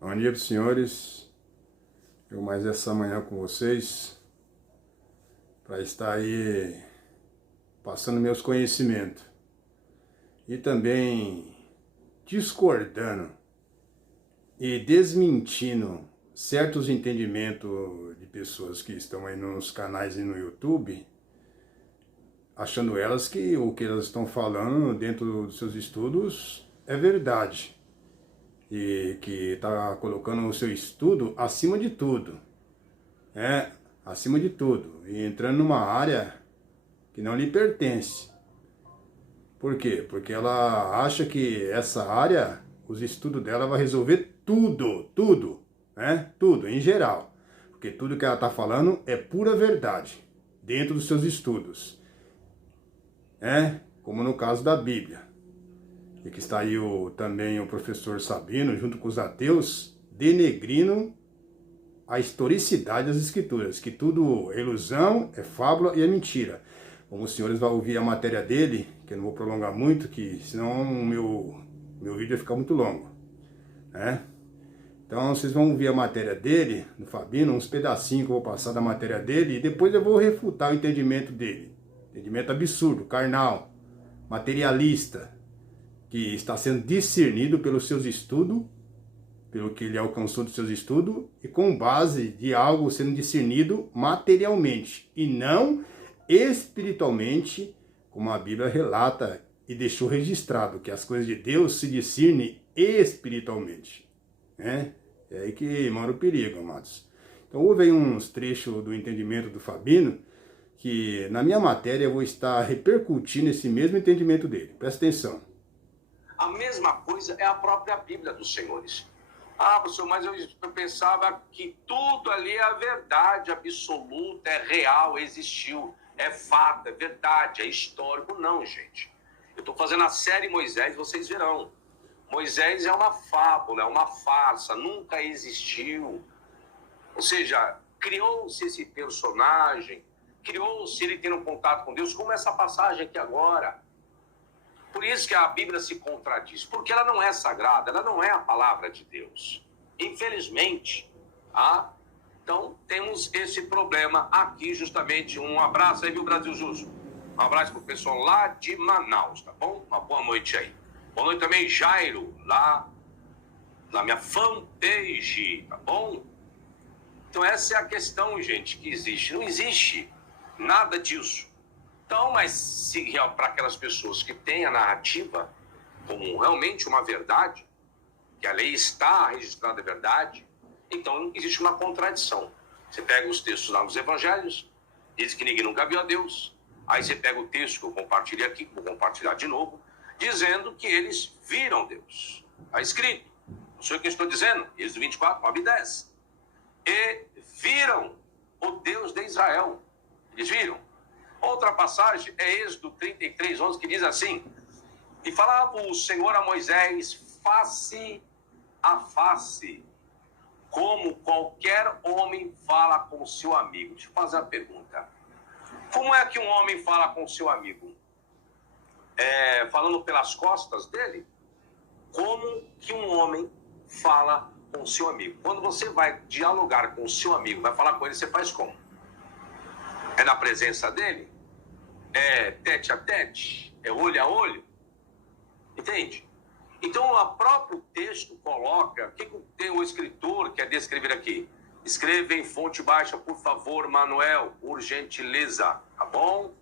Bom dia para os senhores, eu mais essa manhã com vocês, para estar aí passando meus conhecimentos e também discordando e desmentindo certos entendimentos de pessoas que estão aí nos canais e no YouTube, achando elas que o que elas estão falando dentro dos seus estudos é verdade. E que está colocando o seu estudo acima de tudo, acima de tudo, e entrando numa área que não lhe pertence. Por quê? Porque ela acha que essa área, os estudos dela vai resolver tudo, tudo, em geral. Porque tudo que ela está falando é pura verdade, dentro dos seus estudos, como no caso da Bíblia. E que está aí também o professor Sabino, junto com os ateus, denegrindo a historicidade das escrituras, que tudo é ilusão, é fábula e é mentira. Como os senhores vão ouvir a matéria dele, que eu não vou prolongar muito, que senão o meu vídeo vai ficar muito longo. Então vocês vão ouvir a matéria dele, do Fabino, uns pedacinhos que eu vou passar da matéria dele, e depois eu vou refutar o entendimento dele. Entendimento absurdo, carnal, materialista, que está sendo discernido pelos seus estudos, pelo que ele alcançou dos seus estudos, e com base de algo sendo discernido materialmente, e não espiritualmente, como a Bíblia relata e deixou registrado, que as coisas de Deus se discernem espiritualmente. É aí que mora o perigo, amados. Então houve aí uns trechos do entendimento do Fabino, que na minha matéria eu vou estar repercutindo esse mesmo entendimento dele. Presta atenção. A mesma coisa é a própria Bíblia dos senhores. Ah, professor, mas eu pensava que tudo ali é a verdade absoluta, é real, existiu, é fato, é verdade, é histórico. Não, gente. Eu estou fazendo a série Moisés, vocês verão. Moisés é uma fábula, é uma farsa, nunca existiu. Ou seja, criou-se esse personagem, criou-se ele tendo contato com Deus, como essa passagem aqui agora. Por isso que a Bíblia se contradiz, porque ela não é sagrada, ela não é a palavra de Deus. Infelizmente. Então, temos esse problema aqui, justamente. Um abraço aí, viu, Brasil Justo? Um abraço pro pessoal lá de Manaus, tá bom? Uma boa noite aí. Boa noite também, Jairo, lá na minha fanpage, tá bom? Então, essa é a questão, gente, que existe. Não existe nada disso. Então, mas se para aquelas pessoas que têm a narrativa como realmente uma verdade, que a lei está registrada a verdade, então existe uma contradição. Você pega os textos lá nos evangelhos, diz que ninguém nunca viu a Deus. Aí você pega o texto que eu compartilhei aqui, vou compartilhar de novo, dizendo que eles viram Deus. Está escrito. Não sou eu que estou dizendo. Êxodo 24, 9 e 10. E viram o Deus de Israel. Eles viram. Outra passagem é Êxodo 33, 11, que diz assim: e falava o Senhor a Moisés face a face, como qualquer homem fala com seu amigo. Deixa eu fazer a pergunta. Como é que um homem fala com seu amigo? Falando pelas costas dele? Como que um homem fala com seu amigo? Quando você vai dialogar com o seu amigo, vai falar com ele, você faz como? É na presença dele? É tete a tete? É olho a olho? Entende? Então, o próprio texto coloca... O que tem o escritor quer descrever aqui? Escreva em fonte baixa, por favor, Manuel, por gentileza, tá bom?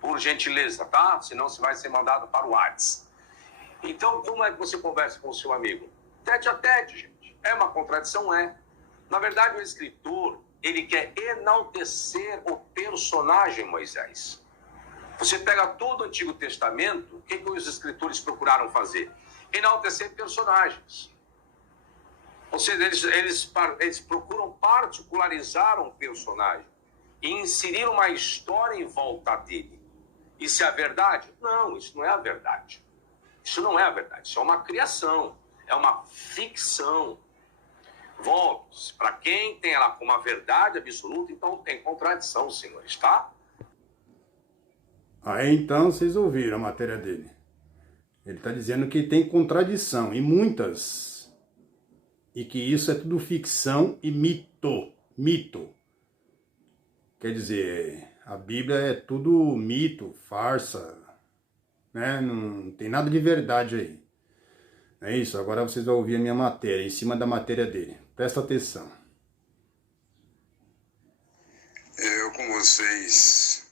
Por gentileza, tá? Senão você vai ser mandado para o WhatsApp. Então, como é que você conversa com o seu amigo? Tete a tete, gente. É uma contradição? É. Na verdade, o escritor, ele quer enaltecer o personagem Moisés. Você pega todo o Antigo Testamento, o que os escritores procuraram fazer? Enaltecer personagens. Ou seja, eles procuram particularizar um personagem e inserir uma história em volta dele. Isso é a verdade? Não, isso não é a verdade. Isso não é a verdade, isso é uma criação, é uma ficção. Volto, para quem tem ela como uma verdade absoluta, então tem contradição, senhores, tá? Aí então vocês ouviram a matéria dele. Ele está dizendo que tem contradição, e muitas. e que isso é tudo ficção e mito. Mito. Quer dizer, a Bíblia é tudo mito, farsa, né? Não tem nada de verdade aí. É isso, agora vocês vão ouvir a minha matéria, em cima da matéria dele. Presta atenção. Eu com vocês,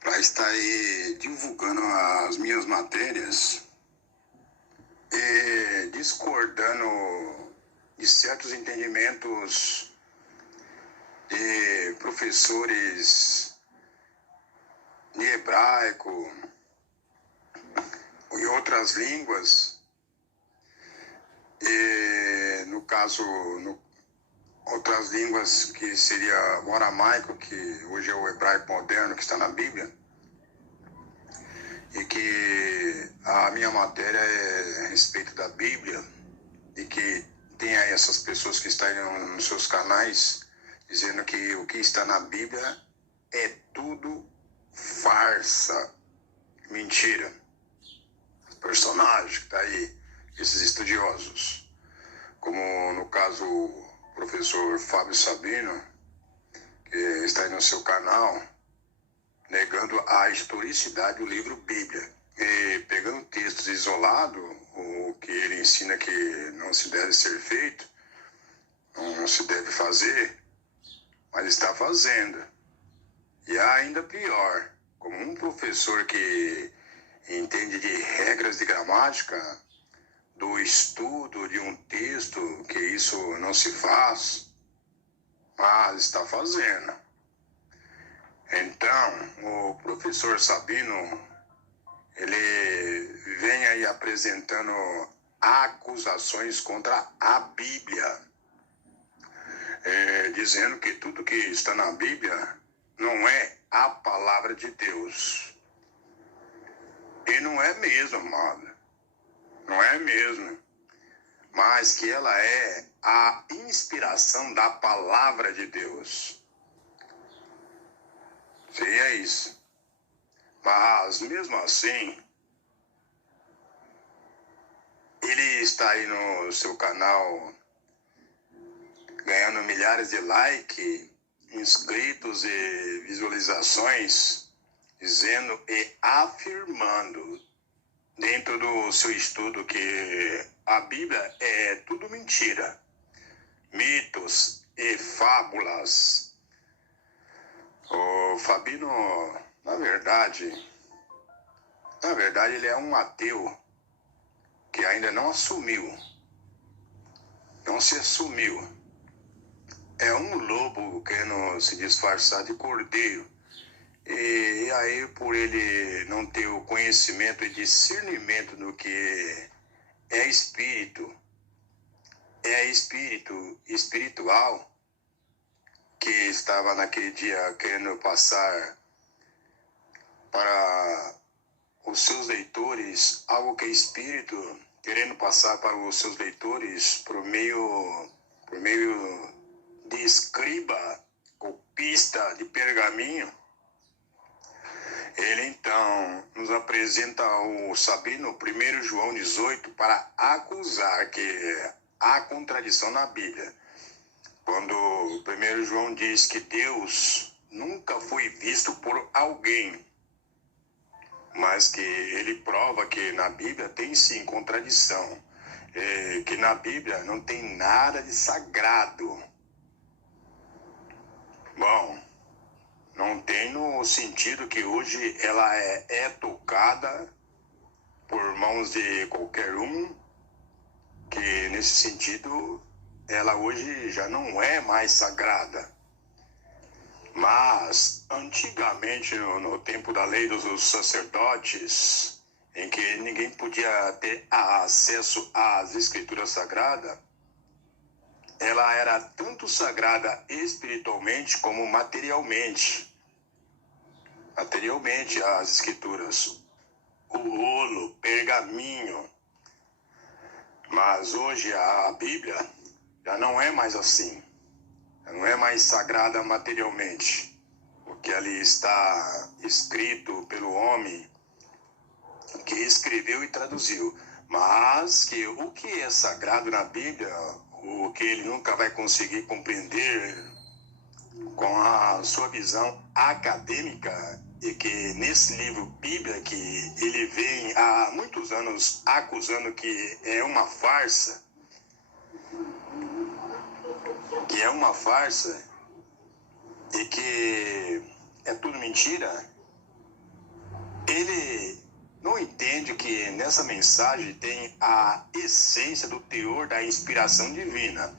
para estar aí divulgando as minhas matérias e discordando de certos entendimentos de professores de hebraico e outras línguas, e no caso, outras línguas que seria o aramaico, que hoje é o hebraico moderno que está na Bíblia, e que a minha matéria é a respeito da Bíblia, e que tem aí essas pessoas que estão aí nos seus canais dizendo que o que está na Bíblia é tudo farsa, mentira. Os personagens que estão aí, esses estudiosos, como no caso o professor Fábio Sabino, que está aí no seu canal, negando a historicidade do livro Bíblia, e pegando textos isolados, o que ele ensina que não se deve ser feito, não se deve fazer, mas está fazendo. E ainda pior, como um professor que entende de regras de gramática, do estudo de um texto, que isso não se faz, mas está fazendo. Então, o professor Sabino, ele vem aí apresentando acusações contra a Bíblia, dizendo que tudo que está na Bíblia não é a palavra de Deus. E não é mesmo, amado. Não é mesmo. Mas que ela é a inspiração da palavra de Deus. Seria isso. Mas, mesmo assim, ele está aí no seu canal ganhando milhares de likes, inscritos e visualizações, dizendo e afirmando dentro do seu estudo que a Bíblia é tudo mentira, mitos e fábulas. O Fabino, na verdade, ele é um ateu que ainda não assumiu, não se assumiu. É um lobo querendo se disfarçar de cordeiro. E aí, por ele não ter o conhecimento e discernimento do que é espírito espiritual, que estava naquele dia querendo passar para os seus leitores algo que é espírito, querendo passar para os seus leitores por meio de escriba, copista de pergaminho. Ele então nos apresenta o Sabino, 1 João 18, para acusar que há contradição na Bíblia. Quando 1 João diz que Deus nunca foi visto por alguém, mas que ele prova que na Bíblia tem sim contradição, que na Bíblia não tem nada de sagrado. Bom, não tem no sentido que hoje ela é tocada por mãos de qualquer um, que nesse sentido ela hoje já não é mais sagrada. Mas antigamente, no tempo da lei dos sacerdotes, em que ninguém podia ter acesso às escrituras sagradas, ela era tanto sagrada espiritualmente como materialmente. Materialmente, as escrituras, o rolo, pergaminho. Mas hoje a Bíblia já não é mais assim. Não é mais sagrada materialmente. O que ali está escrito pelo homem que escreveu e traduziu. mas que o que é sagrado na Bíblia, o que ele nunca vai conseguir compreender com a sua visão acadêmica, e que nesse livro Bíblia, que ele vem há muitos anos acusando que é uma farsa, e que é tudo mentira, ele não entende que nessa mensagem tem a essência do teor da inspiração divina,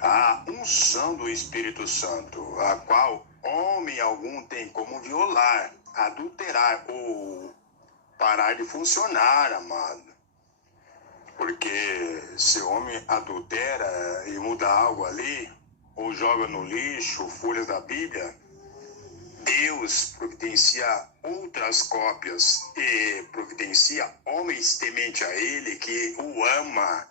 a unção do Espírito Santo, a qual homem algum tem como violar, adulterar ou parar de funcionar, amado. Porque se o homem adultera e muda algo ali, ou joga no lixo folhas da Bíblia, Deus providencia outras cópias e providencia homens temente a Ele, que o ama,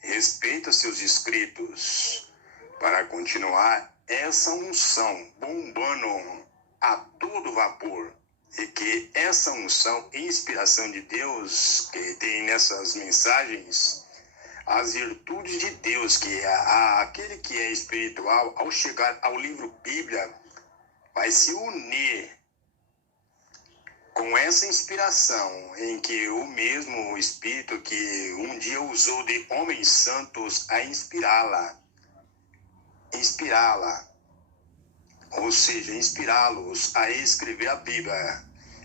respeita seus escritos, para continuar essa unção bombando a todo vapor. E que essa unção e inspiração de Deus que tem nessas mensagens, as virtudes de Deus, que é aquele que é espiritual, ao chegar ao livro Bíblia, vai se unir com essa inspiração, em que o mesmo Espírito que um dia usou de homens santos a inspirá-la, ou seja, inspirá-los a escrever a Bíblia,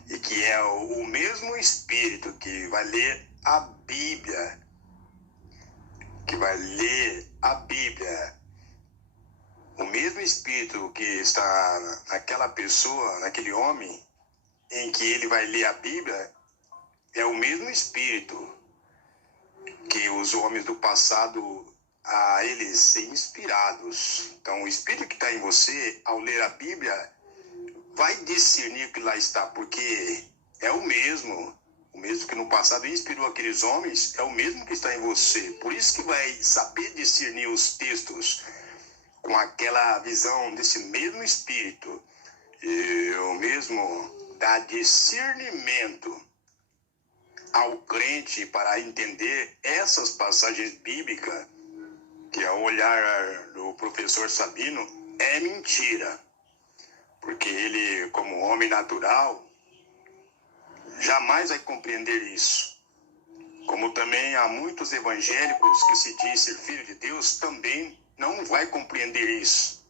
e que é o mesmo Espírito que vai ler a Bíblia, o mesmo Espírito que está naquela pessoa, naquele homem, em que ele vai ler a Bíblia, é o mesmo Espírito que os homens do passado, a eles serem inspirados. Então, o Espírito que está em você, ao ler a Bíblia, vai discernir que lá está, porque é o mesmo que no passado inspirou aqueles homens, é o mesmo que está em você. Por isso que vai saber discernir os textos com aquela visão desse mesmo Espírito. E o mesmo dá discernimento ao crente para entender essas passagens bíblicas, que ao olhar do professor Sabino é mentira, porque ele, como homem natural, jamais vai compreender isso. Como também há muitos evangélicos que se dizem ser filho de Deus, também não vai compreender isso.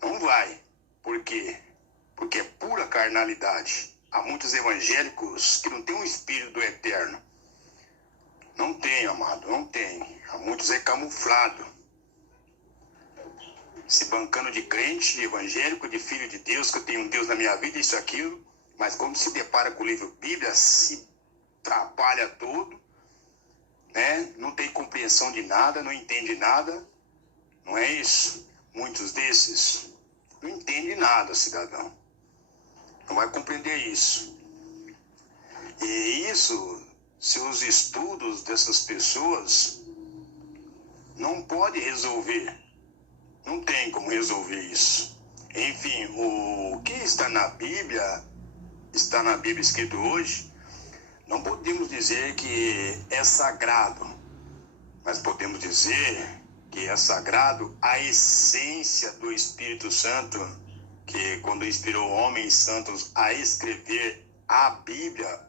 Não vai. Por quê? Porque é pura carnalidade. Há muitos evangélicos que não têm um espírito do eterno. Não tem, amado, não tem. Há muitos camuflados, se bancando de crente, de evangélico, de filho de Deus, que eu tenho um Deus na minha vida, isso, aquilo. Mas quando se depara com o livro Bíblia, se atrapalha todo, né? Não tem compreensão de nada, não entende nada. Não é isso? Muitos desses não entendem nada, cidadão. Não vai compreender isso. E isso, se os estudos dessas pessoas não podem resolver. Não tem como resolver isso. Enfim, o que está na Bíblia escrito hoje, não podemos dizer que é sagrado, mas podemos dizer que é sagrado a essência do Espírito Santo, que quando inspirou homens santos a escrever a Bíblia,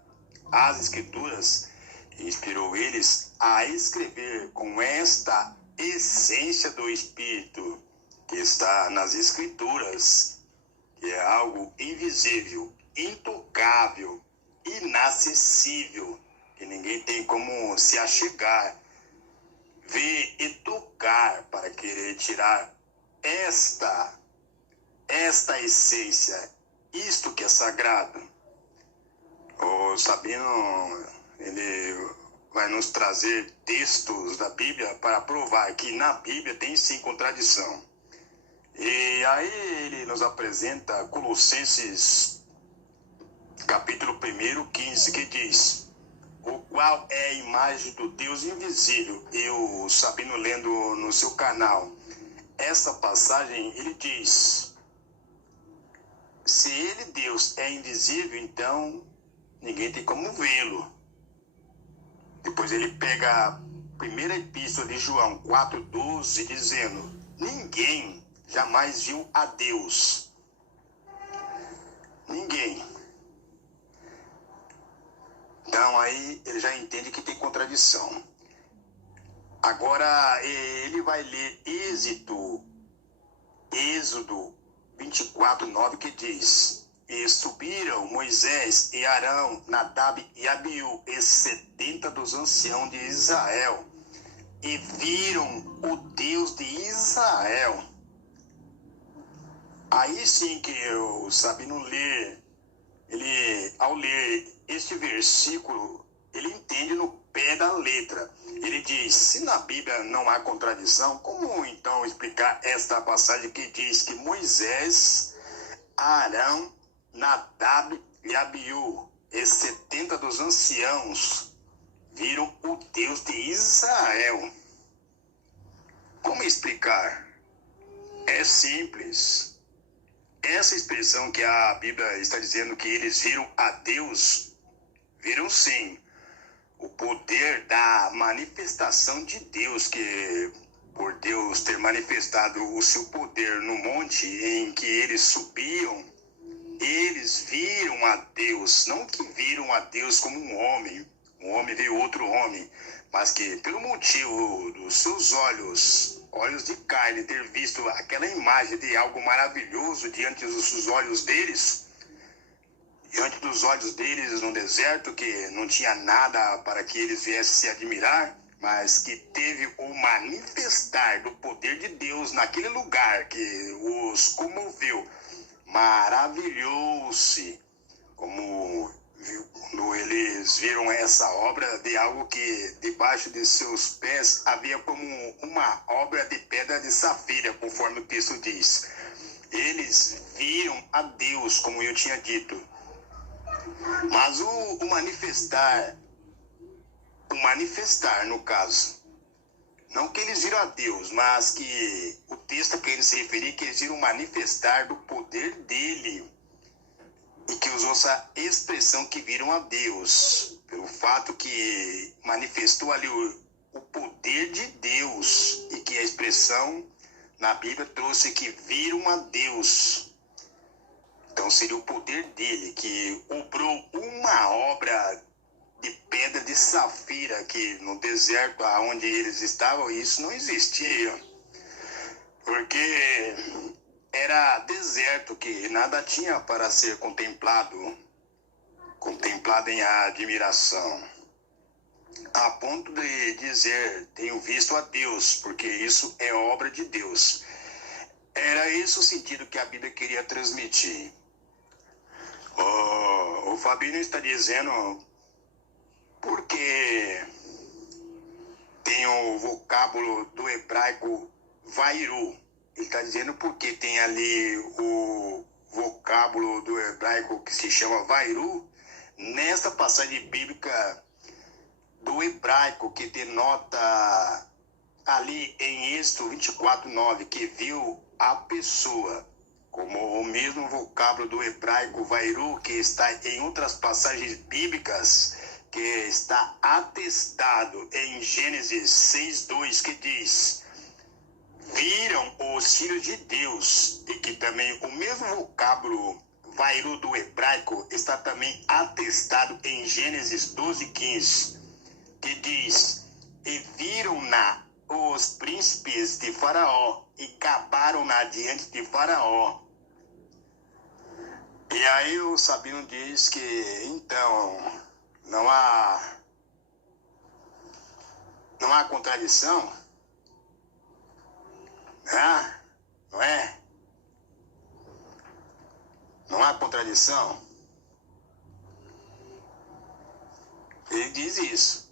as Escrituras, inspirou eles a escrever com esta essência do Espírito que está nas Escrituras, que é algo invisível, intocável, inacessível, que ninguém tem como se achegar, ver e tocar para querer tirar esta essência, isto que é sagrado. O Sabino, ele vai nos trazer textos da Bíblia para provar que na Bíblia tem sim contradição. E aí ele nos apresenta Colossenses capítulo 1, 15, que diz: o qual é a imagem do Deus invisível. Eu, Sabino, lendo no seu canal essa passagem, ele diz: se ele, Deus, é invisível, então ninguém tem como vê-lo. Depois ele pega a primeira epístola de João 4,12, dizendo: ninguém jamais viu a Deus. Ninguém. Então aí ele já entende que tem contradição. Agora ele vai ler Êxodo 24:9, que diz: e subiram Moisés e Arão, Nadab e Abiú, e 70 dos anciãos de Israel, e viram o Deus de Israel. Aí sim que eu sabendo ler, ao ler este versículo, ele entende no pé da letra. Ele diz: se na Bíblia não há contradição, como então explicar esta passagem que diz que Moisés, Arão, Nadab e Abiú, e 70 dos anciãos, viram o Deus de Israel? Como explicar? É simples. Essa expressão que a Bíblia está dizendo que eles viram a Deus, viram sim o poder da manifestação de Deus, que por Deus ter manifestado o seu poder no monte em que eles subiam, eles viram a Deus, não que viram a Deus como um homem viu outro homem, mas que pelo motivo dos seus olhos de carne, ter visto aquela imagem de algo maravilhoso diante dos olhos deles no deserto, que não tinha nada para que eles viessem se admirar, mas que teve o manifestar do poder de Deus naquele lugar que os comoveu, maravilhou-se, quando eles viram essa obra de algo que debaixo de seus pés havia como uma obra de pedra de safira, conforme o texto diz. Eles viram a Deus, como eu tinha dito. Mas o manifestar no caso, não que eles viram a Deus, mas que o texto que ele se referia, que eles viram manifestar do poder dele, e que usou essa expressão que viram a Deus, pelo fato que manifestou ali o poder de Deus, e que a expressão na Bíblia trouxe que viram a Deus. Então seria o poder dele que obrou uma obra de pedra de safira, que no deserto onde eles estavam, isso não existia, porque era deserto, que nada tinha para ser contemplado em admiração, a ponto de dizer: tenho visto a Deus, porque isso é obra de Deus. Era esse o sentido que a Bíblia queria transmitir. O Fabinho está dizendo porque tem o vocábulo do hebraico vairu. Ele está dizendo porque tem ali o vocábulo do hebraico que se chama vairu, nesta passagem bíblica do hebraico, que denota ali em Êxodo 24:9, que viu a pessoa, como o mesmo vocábulo do hebraico vairu, que está em outras passagens bíblicas, que está atestado em Gênesis 6:2, que diz: viram os filhos de Deus, e que também o mesmo vocábulo vairu do hebraico está também atestado em Gênesis 12:15, que diz: e viram-na os príncipes de Faraó, e gabaram-na diante de Faraó. E aí o Sabino diz que então não há contradição, né? Não é? Não há contradição. Ele diz isso.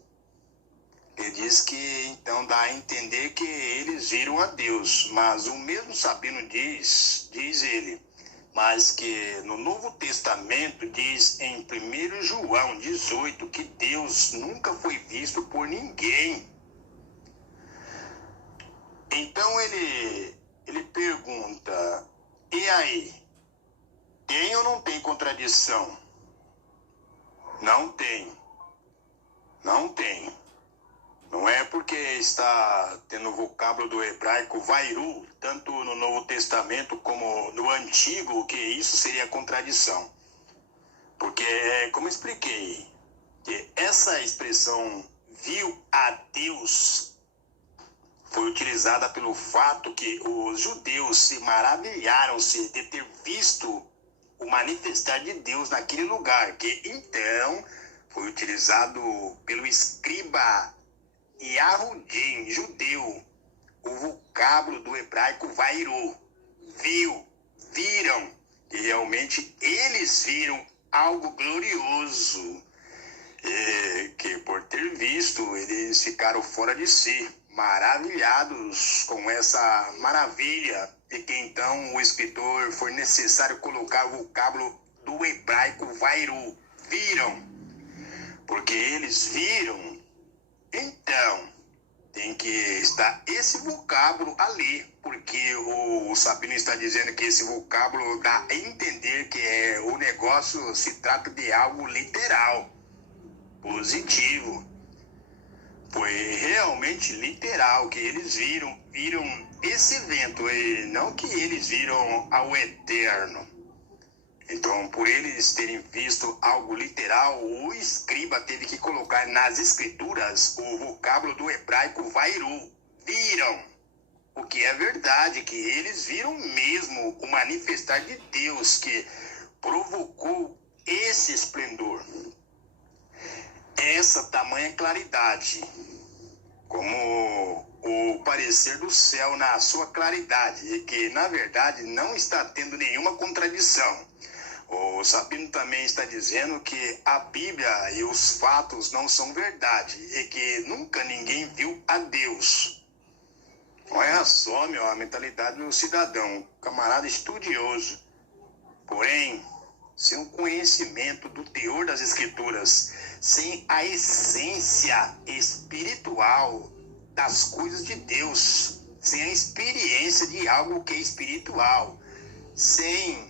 Ele diz que então dá a entender que eles viram a Deus, mas o mesmo Sabino diz ele, mas que no Novo Testamento diz em 1 João 18 que Deus nunca foi visto por ninguém. Então ele pergunta: e aí? Tem ou não tem contradição? Não tem. Não tem. Não é porque está tendo o vocábulo do hebraico vairu, tanto no Novo Testamento como no Antigo, que isso seria contradição. Porque, como eu expliquei, que essa expressão viu a Deus foi utilizada pelo fato que os judeus se maravilharam-se de ter visto o manifestar de Deus naquele lugar, que então foi utilizado pelo escriba Yahudim, judeu, o vocábulo do hebraico vairu, viram, e realmente eles viram algo glorioso, que por ter visto, eles ficaram fora de si, maravilhados com essa maravilha, e que então o escritor foi necessário colocar o vocábulo do hebraico vairu, viram, porque eles viram. Então, tem que estar esse vocábulo ali, porque o Sabino está dizendo que esse vocábulo dá a entender que o negócio se trata de algo literal, positivo. Foi realmente literal que eles viram esse evento, e não que eles viram ao eterno. Então, por eles terem visto algo literal, o escriba teve que colocar nas escrituras o vocábulo do hebraico vairu, viram. O que é verdade, que eles viram mesmo o manifestar de Deus que provocou esse esplendor. Essa tamanha claridade, como o parecer do céu na sua claridade, e que na verdade não está tendo nenhuma contradição. O Sabino também está dizendo que a Bíblia e os fatos não são verdade, e que nunca ninguém viu a Deus. Olha só, a mentalidade do cidadão, camarada estudioso. Porém, sem o conhecimento do teor das Escrituras, sem a essência espiritual das coisas de Deus, sem a experiência de algo que é espiritual, sem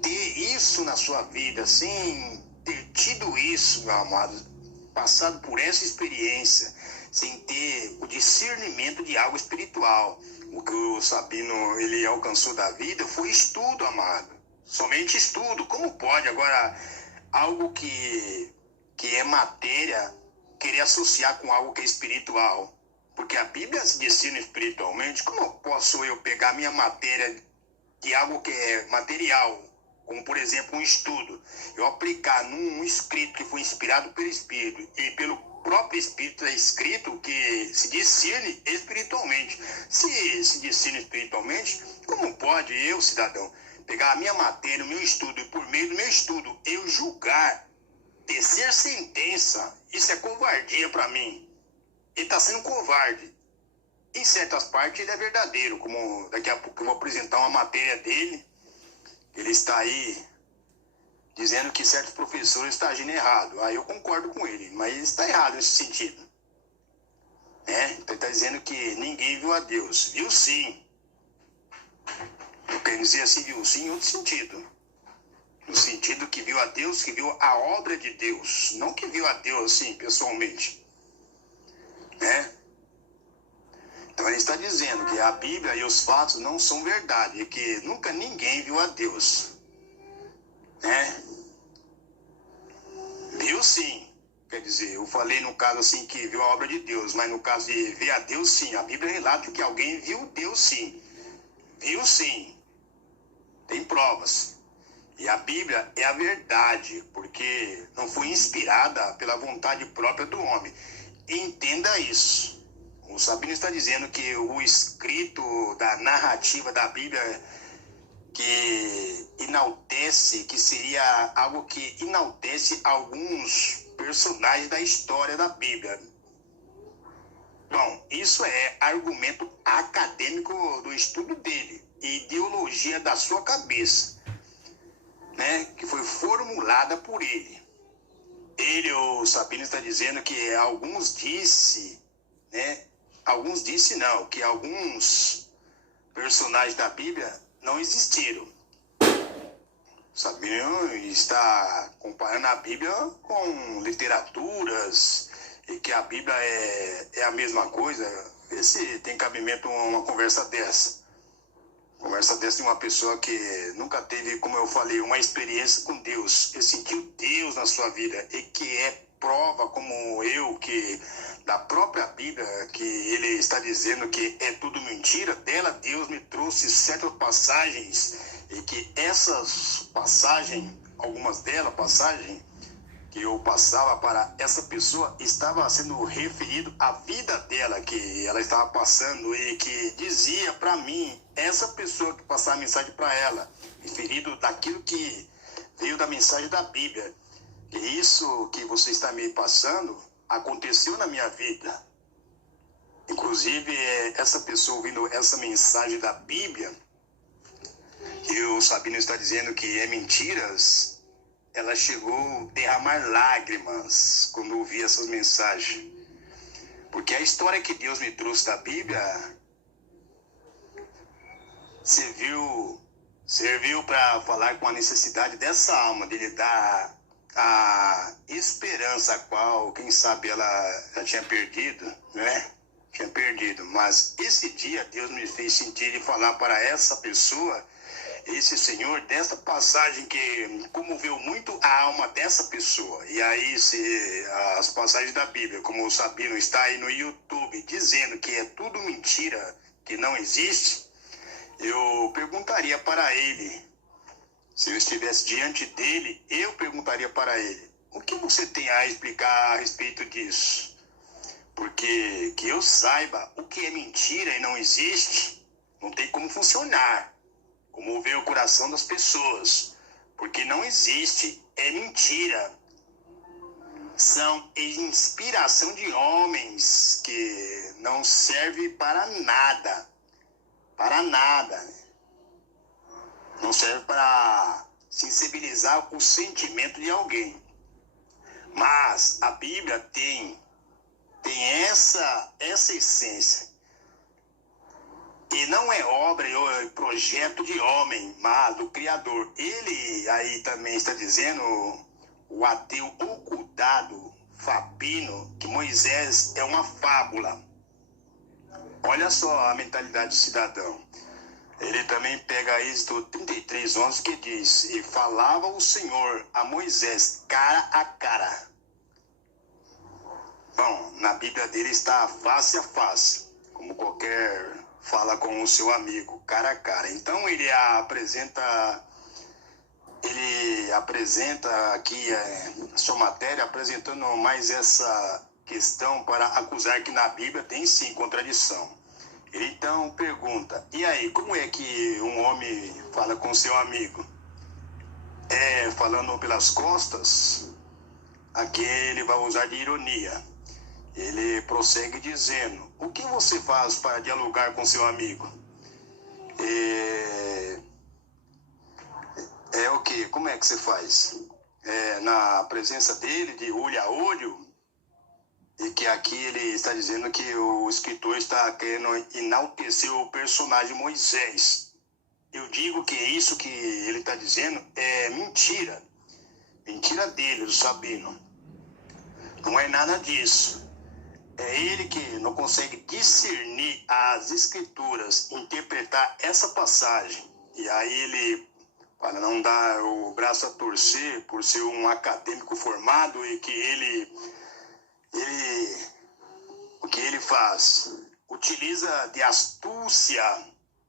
ter isso na sua vida, sem ter tido isso, meu amado, passado por essa experiência, sem ter o discernimento de algo espiritual. O que o Sabino ele alcançou da vida foi estudo, amado. Somente estudo. Como pode agora algo que é matéria querer associar com algo que é espiritual? Porque a Bíblia se ensina espiritualmente. Como posso eu pegar minha matéria de algo que é material, como por exemplo um estudo, eu aplicar num escrito que foi inspirado pelo Espírito e pelo próprio Espírito é escrito que se discerne espiritualmente? Se discerne espiritualmente, como pode eu, cidadão, pegar a minha matéria, o meu estudo, e por meio do meu estudo eu julgar, tecer sentença? Isso é covardia para mim. Ele está sendo covarde. Em certas partes ele é verdadeiro, como daqui a pouco eu vou apresentar uma matéria dele, ele está aí dizendo que certos professores estão agindo errado. Aí eu concordo com ele, mas ele está errado nesse sentido. Então ele está dizendo que ninguém viu a Deus. Viu sim. Eu quero dizer assim, viu sim em outro sentido. No sentido que viu a Deus, que viu a obra de Deus. Não que viu a Deus assim, pessoalmente. Então ele está dizendo que a Bíblia e os fatos não são verdade, e que nunca ninguém viu a Deus. Viu sim. Quer dizer, eu falei no caso assim que viu a obra de Deus, mas no caso de ver a Deus sim, a Bíblia relata que alguém viu Deus sim. Viu sim. Tem provas. E a Bíblia é a verdade, porque não foi inspirada pela vontade própria do homem. Entenda isso. O Sabino está dizendo que o escrito da narrativa da Bíblia que enaltece, que seria algo que enaltece alguns personagens da história da Bíblia. Bom, isso é argumento acadêmico do estudo dele, ideologia da sua cabeça, que foi formulada por ele. O Sabino está dizendo que que alguns personagens da Bíblia não existiram. Sabino está comparando a Bíblia com literaturas, e que a Bíblia é a mesma coisa, vê se tem cabimento uma conversa dessa. Conversa dessa de uma pessoa que nunca teve, como eu falei, uma experiência com Deus, e sentiu Deus na sua vida, e que é prova, como eu, que da própria Bíblia, que ele está dizendo que é tudo mentira, dela Deus me trouxe certas passagens, e que essas passagens, algumas delas, passagens que eu passava para essa pessoa, estava sendo referido à vida dela, que ela estava passando, e que dizia para mim, essa pessoa que passava a mensagem para ela, referido daquilo que veio da mensagem da Bíblia. E isso que você está me passando aconteceu na minha vida. Inclusive, essa pessoa ouvindo essa mensagem da Bíblia, que o Sabino está dizendo que é mentiras, ela chegou a derramar lágrimas quando ouvi essas mensagens. Porque a história que Deus me trouxe da Bíblia serviu para falar com a necessidade dessa alma, dele dar a esperança a qual, quem sabe, ela já tinha perdido, né? Tinha perdido. Mas esse dia Deus me fez sentir e falar para essa pessoa, esse senhor, dessa passagem que comoveu muito a alma dessa pessoa. E aí, as passagens da Bíblia, como o Sabino está aí no YouTube, dizendo que é tudo mentira, que não existe, eu perguntaria para ele, se eu estivesse diante dele, eu perguntaria para ele, o que você tem a explicar a respeito disso? Porque que eu saiba o que é mentira e não existe, não tem como funcionar. Comover o coração das pessoas, porque não existe, é mentira. São inspiração de homens que não serve para nada, não serve para sensibilizar o sentimento de alguém. Mas a Bíblia tem essa essência. E não é obra e projeto de homem, mas do Criador. Ele aí também está dizendo, o ateu ocultado, Fabino, que Moisés é uma fábula. Olha só a mentalidade do cidadão. Ele também pega Êxodo 33:11, que diz, e falava o Senhor a Moisés cara a cara. Bom, na Bíblia dele está face a face, como qualquer fala com o seu amigo, cara a cara. Então ele apresenta aqui a sua matéria, apresentando mais essa questão para acusar que na Bíblia tem sim contradição. Ele então pergunta, e aí, como é que um homem fala com seu amigo? Falando pelas costas? Aqui ele vai usar de ironia. Ele prossegue dizendo, o que você faz para dialogar com seu amigo? O quê? Como é que você faz? Na presença dele, de olho a olho? E que aqui ele está dizendo que o escritor está querendo enaltecer o personagem Moisés. Eu digo que isso que ele está dizendo é mentira. Mentira dele, do Sabino. Não é nada disso. É ele que não consegue discernir as escrituras, interpretar essa passagem. E aí ele, para não dar o braço a torcer, por ser um acadêmico formado, e que o que ele faz? Utiliza de astúcia,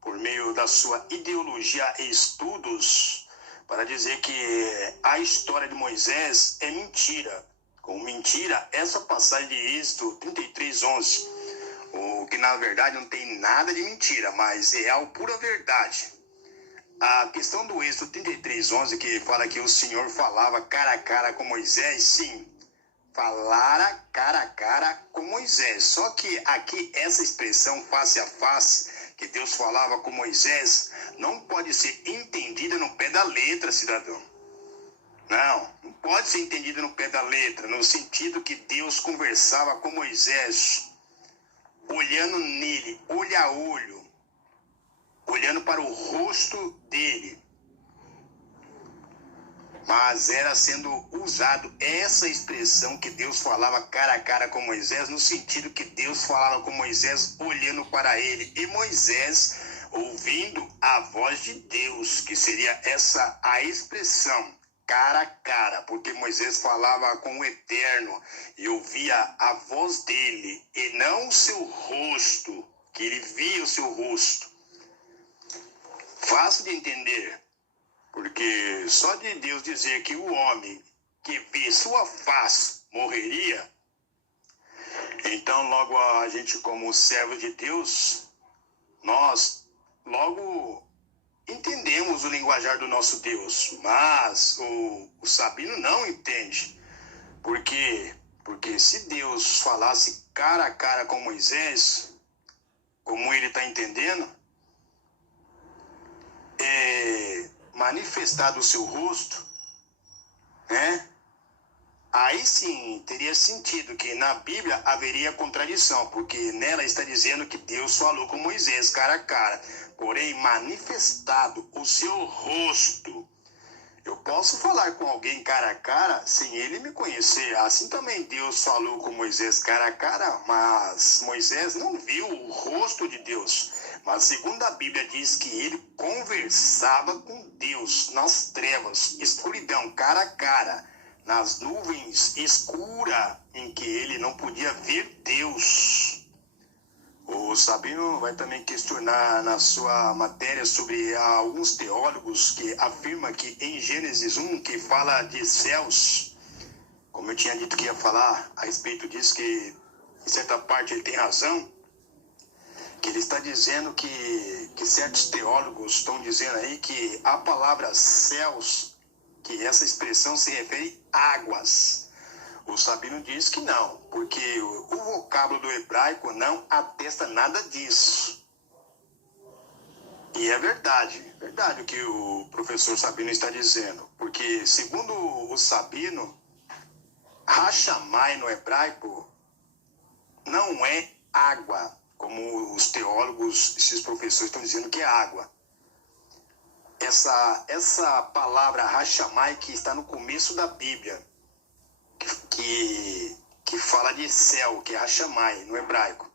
por meio da sua ideologia e estudos, para dizer que a história de Moisés é mentira. Como mentira, essa passagem de Êxodo 33:11, o que na verdade não tem nada de mentira, mas é a pura verdade. A questão do Êxodo 33:11, que fala que o Senhor falava cara a cara com Moisés, sim, falara cara a cara com Moisés. Só que aqui essa expressão face a face, que Deus falava com Moisés, não pode ser entendida no pé da letra, cidadão. Não pode ser entendida no pé da letra, no sentido que Deus conversava com Moisés, olhando nele, olho a olho, olhando para o rosto dele. mas era sendo usado essa expressão que Deus falava cara a cara com Moisés, no sentido que Deus falava com Moisés olhando para ele, e Moisés ouvindo a voz de Deus, que seria essa a expressão cara a cara, porque Moisés falava com o Eterno e ouvia a voz dele e não o seu rosto, que ele via o seu rosto. Fácil de entender, porque só de Deus dizer que o homem que vê sua face morreria, então logo a gente, como servo de Deus, nós logo entendemos o linguajar do nosso Deus, mas o Sabino não entende. Por quê? Porque se Deus falasse cara a cara com Moisés, como ele está entendendo, manifestado o seu rosto, né? Aí sim teria sentido que na Bíblia haveria contradição, porque nela está dizendo que Deus falou com Moisés cara a cara, porém manifestado o seu rosto. Eu posso falar com alguém cara a cara sem ele me conhecer. Assim também Deus falou com Moisés cara a cara, mas Moisés não viu o rosto de Deus. Mas segundo a Bíblia diz que ele conversava com Deus nas trevas, escuridão, cara a cara, nas nuvens escuras em que ele não podia ver Deus. O Sabino vai também questionar na sua matéria sobre alguns teólogos que afirmam que em Gênesis 1, que fala de céus, como eu tinha dito que ia falar a respeito disso, que em certa parte ele tem razão, que ele está dizendo que certos teólogos estão dizendo aí que a palavra céus, que essa expressão se refere a águas. O Sabino diz que não, porque o vocábulo do hebraico não atesta nada disso. E é verdade o que o professor Sabino está dizendo, porque segundo o Sabino, Hashamai no hebraico não é água, como os teólogos, esses professores estão dizendo que é água. Essa palavra Hashamai que está no começo da Bíblia, que fala de céu, que é Hashamai no hebraico.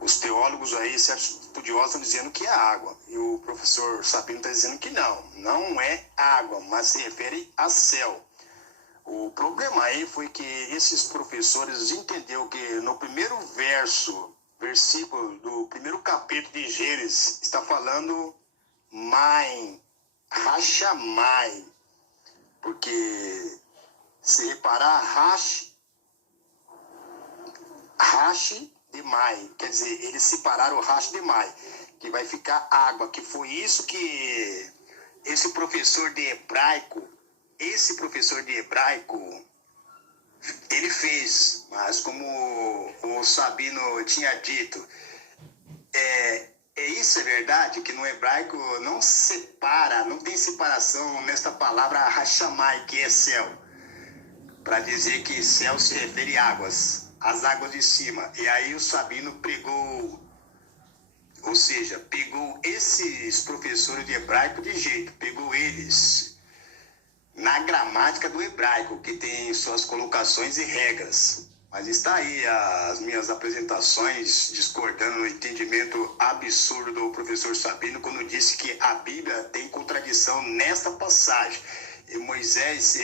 Os teólogos aí, certos estudiosos, estão dizendo que é água. E o professor Sabino está dizendo que não é água, mas se refere a céu. O problema aí foi que esses professores entenderam que no primeiro versículo do primeiro capítulo de Gênesis, está falando Mai, Hashamai, porque se reparar, Rashi de Mai, quer dizer, eles separaram o Rashi de Mai, que vai ficar água, que foi isso que esse professor de hebraico, ele fez, mas como o Sabino tinha dito, isso é verdade, que no hebraico não tem separação nesta palavra Hashamai, que é céu, para dizer que céu se refere a águas, as águas de cima. E aí o Sabino pegou esses professores de hebraico de jeito, pegou eles na gramática do hebraico, que tem suas colocações e regras. Mas está aí as minhas apresentações discordando no entendimento absurdo do professor Sabino, quando disse que a Bíblia tem contradição nesta passagem. E Moisés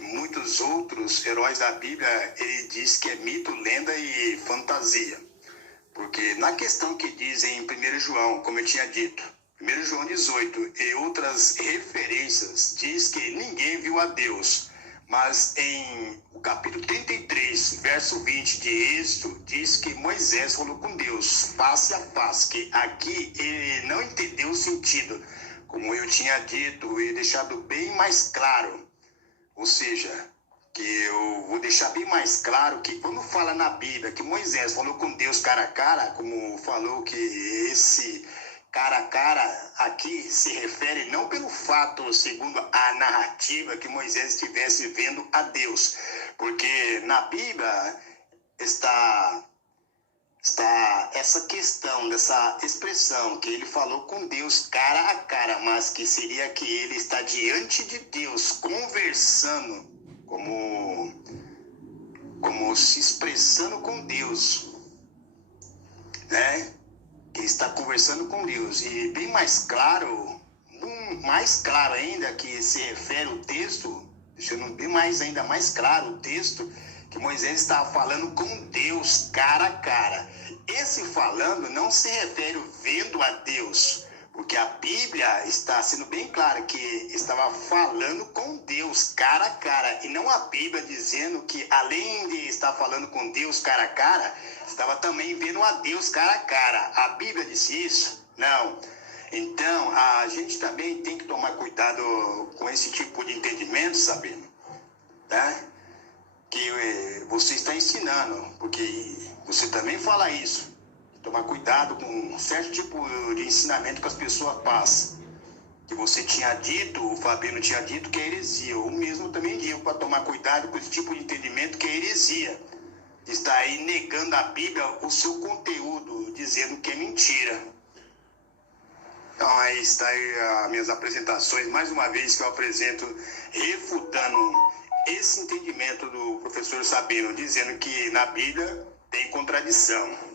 muitos outros heróis da Bíblia, ele diz que é mito, lenda e fantasia. Porque na questão que diz em 1 João, como eu tinha dito, 1 João 18 e outras referências, diz que ninguém viu a Deus. Mas em o capítulo 33, verso 20 de Êxodo, diz que Moisés falou com Deus face a face, que aqui ele não entendeu o sentido, como eu tinha dito e deixado bem mais claro. Ou seja, que eu vou deixar bem mais claro que quando fala na Bíblia que Moisés falou com Deus cara a cara, como falou que esse cara a cara aqui se refere não pelo fato, segundo a narrativa, que Moisés estivesse vendo a Deus, porque na Bíblia está está essa questão, dessa expressão que ele falou com Deus cara a cara, mas que seria que ele está diante de Deus, conversando, como se expressando com Deus, né? Ele está conversando com Deus. E bem mais claro ainda, que se refere o texto, deixando bem ainda mais claro o texto, que Moisés estava falando com Deus cara a cara. Esse falando não se refere vendo a Deus, porque a Bíblia está sendo bem clara que estava falando com Deus cara a cara, e não a Bíblia dizendo que além de estar falando com Deus cara a cara, estava também vendo a Deus cara a cara. A Bíblia disse isso? Não. Então, a gente também tem que tomar cuidado com esse tipo de entendimento, Sabino, tá? Que você está ensinando, porque você também fala isso. Tomar cuidado com um certo tipo de ensinamento que as pessoas passam. Que você tinha dito, o Fabino tinha dito que é heresia. O mesmo também digo para tomar cuidado com esse tipo de entendimento que é heresia. Está aí negando a Bíblia, o seu conteúdo, dizendo que é mentira. Então aí está aí as minhas apresentações, mais uma vez que eu apresento, refutando esse entendimento do professor Sabino, dizendo que na Bíblia tem contradição.